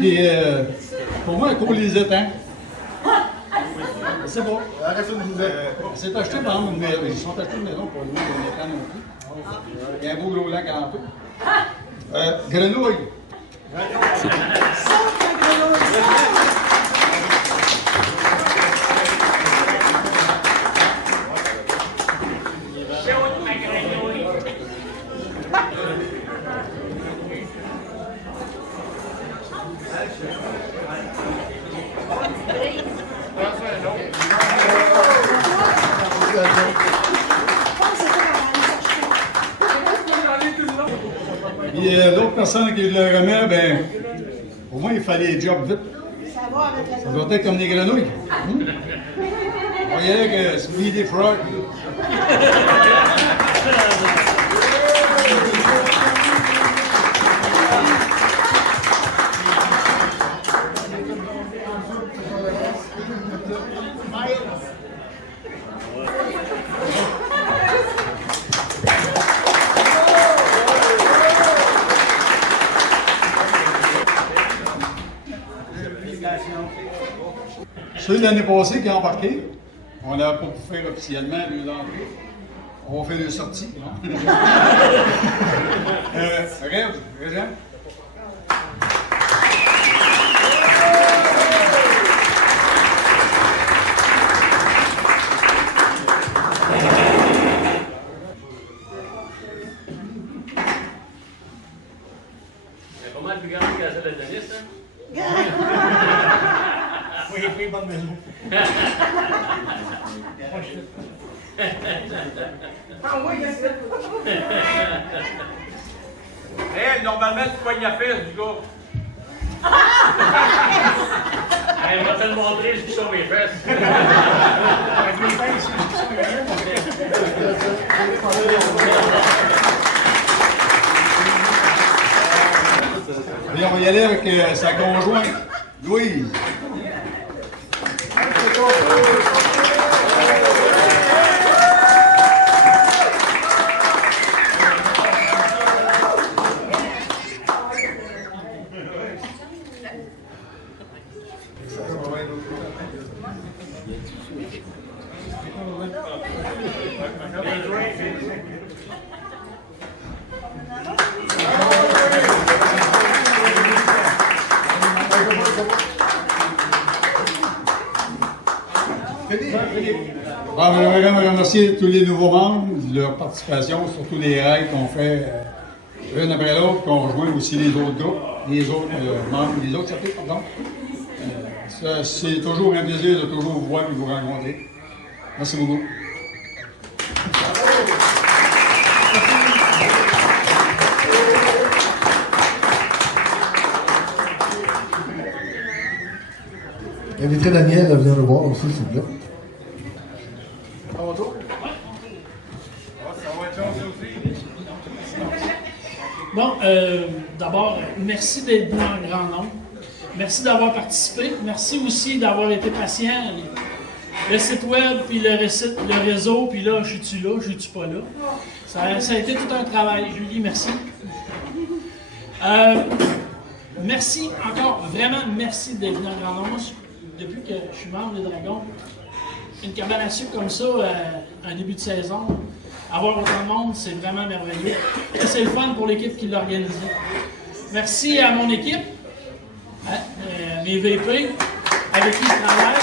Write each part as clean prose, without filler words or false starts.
qui, pour moi, court les étangs. Je sais pas. C'est acheté par une maison. Ils sont achetés une maison pour nous, on est non plus. Il y a un beau gros lac en tout. Grenouille. Puis l'autre personne qui le remet, ben, au moins il fallait les jobs vite. Ça va avec la Ça doit être comme des grenouilles. On voyait que Speedy Frog. Ceux de l'année passée qui ont embarqué, on n'a pas pu faire officiellement les entrées. On va faire des sorties. Rêve, Régent? C'est pas mal plus grand que la salle de Denis, hein? Oui, il bonne maison. Hey, normalement, tu pognes la fesse du gars. Hey, on va te le montrer, ce qui sont mes fesses. Et on va y aller avec sa conjointe, Louise. Ah, je voudrais vraiment remercier tous les nouveaux membres de leur participation, surtout les raids qu'on fait l'un après l'autre, qu'on rejoint aussi les autres groupes, les autres membres, les autres circuits, pardon. C'est toujours un plaisir de toujours vous voir et vous rencontrer. Merci beaucoup. Invitez Daniel à venir le voir aussi, s'il vous plaît. Bon, d'abord, merci d'être venu en grand nombre. Merci d'avoir participé. Merci aussi d'avoir été patient. Le site web, puis le réseau, puis là, je suis-tu là, je suis pas là. Ça a été tout un travail. Julie, merci. Merci encore, vraiment merci d'être venu en grand nombre. Depuis que je suis membre des Dragons, une cabane à sucre comme ça, en début de saison, avoir autant de monde, c'est vraiment merveilleux. Et c'est le fun pour l'équipe qui l'a organisé. Merci à mon équipe, mes VP, avec qui je travaille.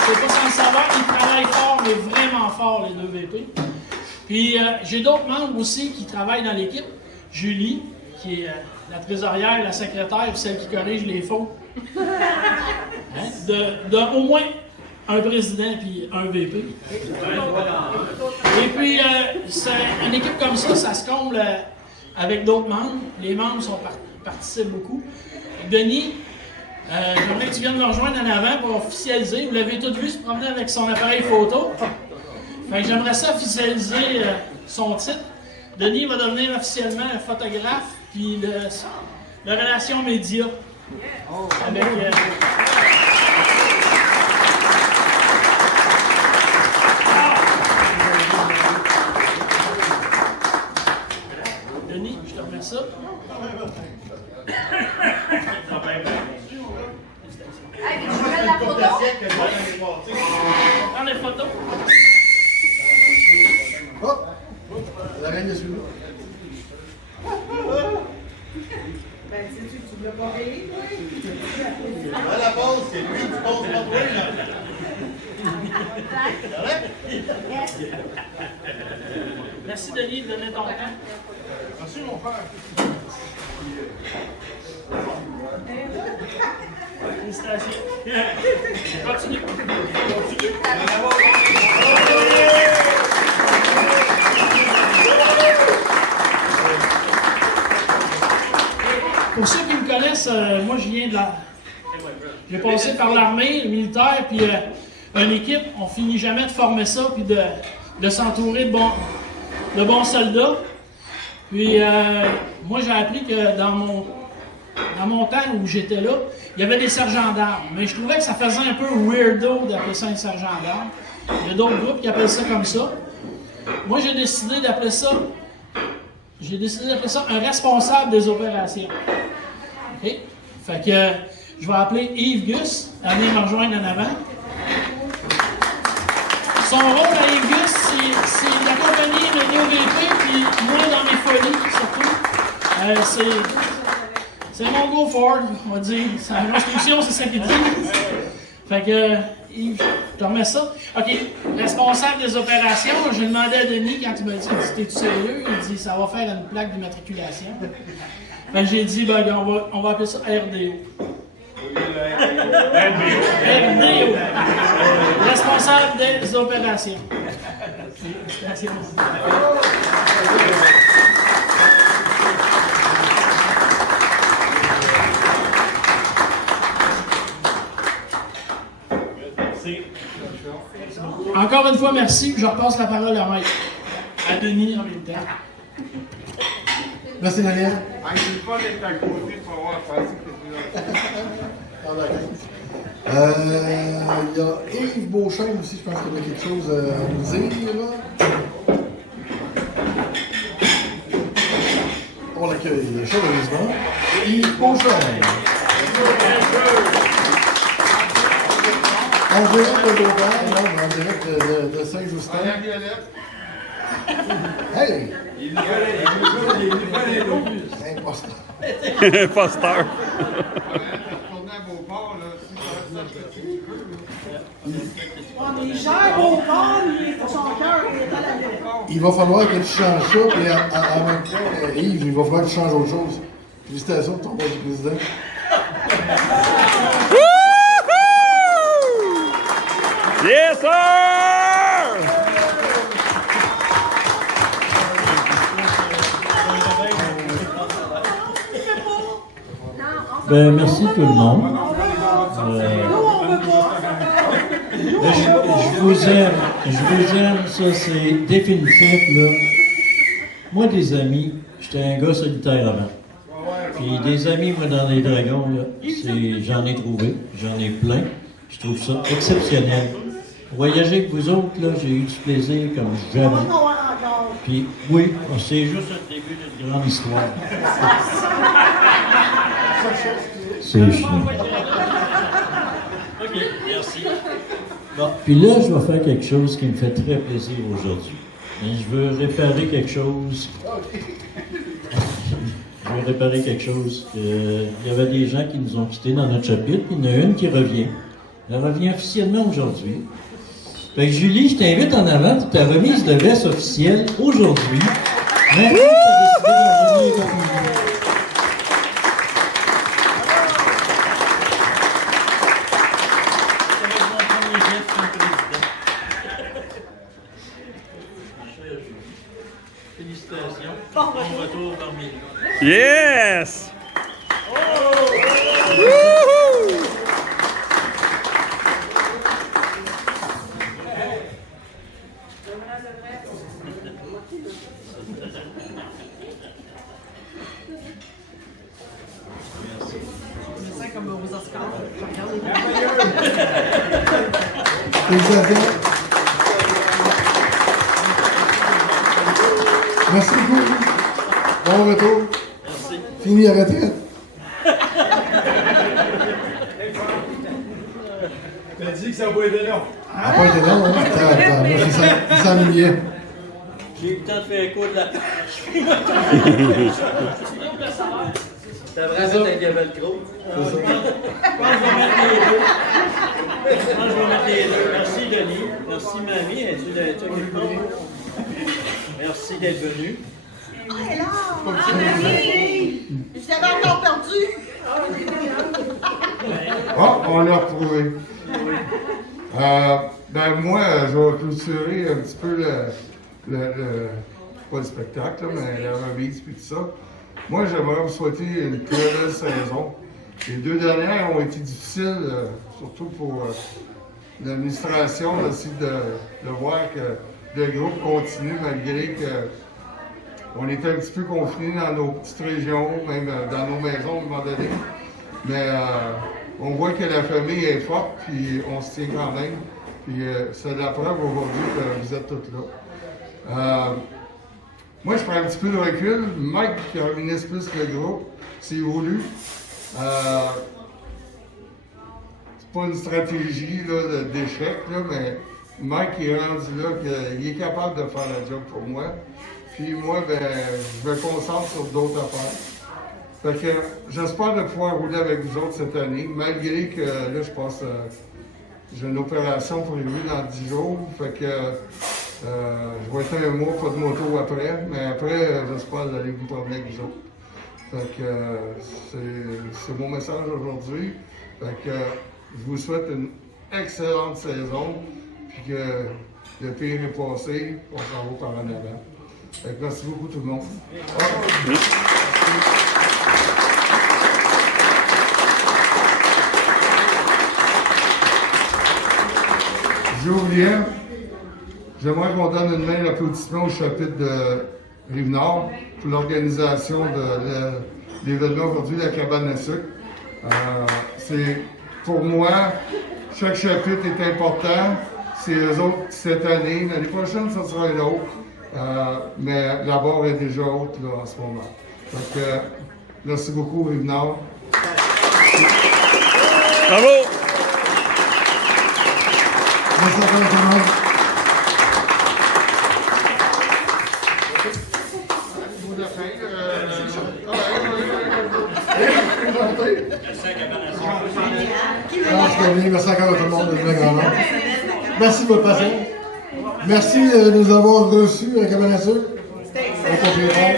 C'est pas sans le savoir, ils travaillent fort, mais vraiment fort, les deux VP. Puis j'ai d'autres membres aussi qui travaillent dans l'équipe. Julie, qui est la trésorière, la secrétaire, puis celle qui corrige les faux. De au moins un président puis un VP. Et puis, une équipe comme ça se comble avec d'autres membres. Les membres participent beaucoup. Denis, j'aimerais que tu viennes me rejoindre en avant pour officialiser. Vous l'avez tous vu se promener avec son appareil photo. Fait que j'aimerais ça officialiser son titre. Denis va devenir officiellement un photographe puis de relations médias. Avec, Denis, je te remets ça. Hey, tu veux la photo? Prends les photos. Oh! La reine de celui-là. Ben, sais-tu que tu voulais pas rire, oui? À la base, c'est lui qui pose pas toi, là. Merci Denis de donner ton temps. Merci, mon frère. Félicitations. Continue. Pour ceux qui me connaissent, moi je viens de la... J'ai passé par l'armée, le militaire, puis une équipe, on finit jamais de former ça, puis de s'entourer de bons soldats. Puis moi j'ai appris que dans mon temps où j'étais là, il y avait des sergents d'armes. Mais je trouvais que ça faisait un peu weirdo d'appeler ça un sergent d'armes. Il y a d'autres groupes qui appellent ça comme ça. Moi j'ai décidé d'appeler ça un responsable des opérations. OK? Fait que je vais appeler Yves Gus à venir me rejoindre en avant. Son rôle à Yves Gus, c'est d'accompagner le OVP, puis moi dans mes folies surtout. C'est mon go Ford, on va dire. L'instruction, c'est ça qu'il dit. Fait que, Yves, je te remets ça. OK, responsable des opérations, j'ai demandé à Denis quand il m'a dit, t'es-tu sérieux? Il dit, ça va faire une plaque d'immatriculation. Fait que j'ai dit, ben, on va appeler ça RDO. RDO. Responsable des opérations. Félicitations. Encore une fois, merci. Je repasse la parole à Mike. À Denis en même temps. Merci, Daniel. C'est pas d'être à côté pour avoir pensé que Il y a Yves Beauchesne aussi, je pense qu'il y a quelque chose à nous dire. Là. On l'accueille chaleureusement. Yves Beauchesne. En direct de Beauport, en direct de Saint-Justin. Hey! Imposteur. Imposteur. retourner à Beauport, là, si ça reste petit peu. On est cher au corps, il est pour son cœur, il est à la lettre. Il va falloir que tu changes ça, puis en même temps, Yves, il va falloir que tu changes autre chose. Félicitations pour ton poste de président. Yes, sir! Ben, merci tout le monde. Je vous aime, ça c'est définitif, là. Moi, des amis, j'étais un gars solitaire avant. Puis des amis, moi, dans les dragons, là, j'en ai trouvé, j'en ai plein. Je trouve ça exceptionnel. Voyager avec vous autres, là, j'ai eu du plaisir comme jamais. Puis oui, c'est juste le début d'une grande histoire. C'est chiant. OK, merci. Bon, puis là, je vais faire quelque chose qui me fait très plaisir aujourd'hui. Et je veux réparer quelque chose. Je veux réparer quelque chose. Il y avait des gens qui nous ont quittés dans notre chapitre, puis il y en a une qui revient. Elle revient officiellement aujourd'hui. Fait que Julie, je t'invite en avant pour ta remise de veste officielle aujourd'hui. Merci, tu as décidé de revenir comme Félicitations. Bon retour parmi nous. Yes! Félicitations. Merci beaucoup. Bon retour. Merci. Fini la retraite. T'as dit que ça va être long. Ça n'a pas été long, hein? Moi, c'est 100 milliers. J'ai eu le temps de faire écho de la T'as vraiment un gavel gros. Je pense que je vais mettre les deux. Je pense que je vais mettre les deux. Merci Denis. Merci Mamie. Es-tu quelque part? Merci d'être venu. Ah, et là! Ah, Marie! Je t'avais encore perdu! Ah, on l'a retrouvé. Ben moi, je vais clôturer un petit peu pas le spectacle, là, mais la remise et tout ça. Moi, j'aimerais vous souhaiter une très belle saison. Les 2 dernières ont été difficiles, surtout pour l'administration, aussi de voir que le groupe continue malgré qu'on était un petit peu confinés dans nos petites régions, même dans nos maisons à un moment donné. Mais on voit que la famille est forte, puis on se tient quand même. Puis c'est la preuve aujourd'hui que vous êtes toutes là. Moi, je prends un petit peu de recul. Mike qui organise plus le groupe, c'est voulu. C'est pas une stratégie là, d'échec, là, mais Mike est rendu là qu'il est capable de faire la job pour moi. Puis moi, ben, je me concentre sur d'autres affaires. Fait que j'espère de pouvoir rouler avec vous autres cette année, malgré que là, je passe. J'ai une opération prévue dans 10 jours. Fait que je vais être un mois, pas de moto après. Mais après, j'espère d'aller vous promener avec vous autres. Fait que c'est mon message aujourd'hui. Fait que je vous souhaite une excellente saison. Puis que le pire est passé, on s'en va par en avant. Fait que merci beaucoup tout le monde. J'ai oublié, j'aimerais qu'on donne une main d'applaudissement au chapitre de Rive-Nord pour l'organisation de l'événement aujourd'hui, la cabane à sucre. C'est, pour moi, chaque chapitre est important. C'est eux autres cette année. L'année prochaine, ça sera un autre. Mais la barre est déjà haute là, en ce moment. Donc, merci beaucoup, Rive-Nord. Bravo! Merci à tout le monde. Merci encore à tout le monde de venir grand nombre. Merci de votre patience. Merci de nous avoir reçus à la cabane à sucre. C'était excellent.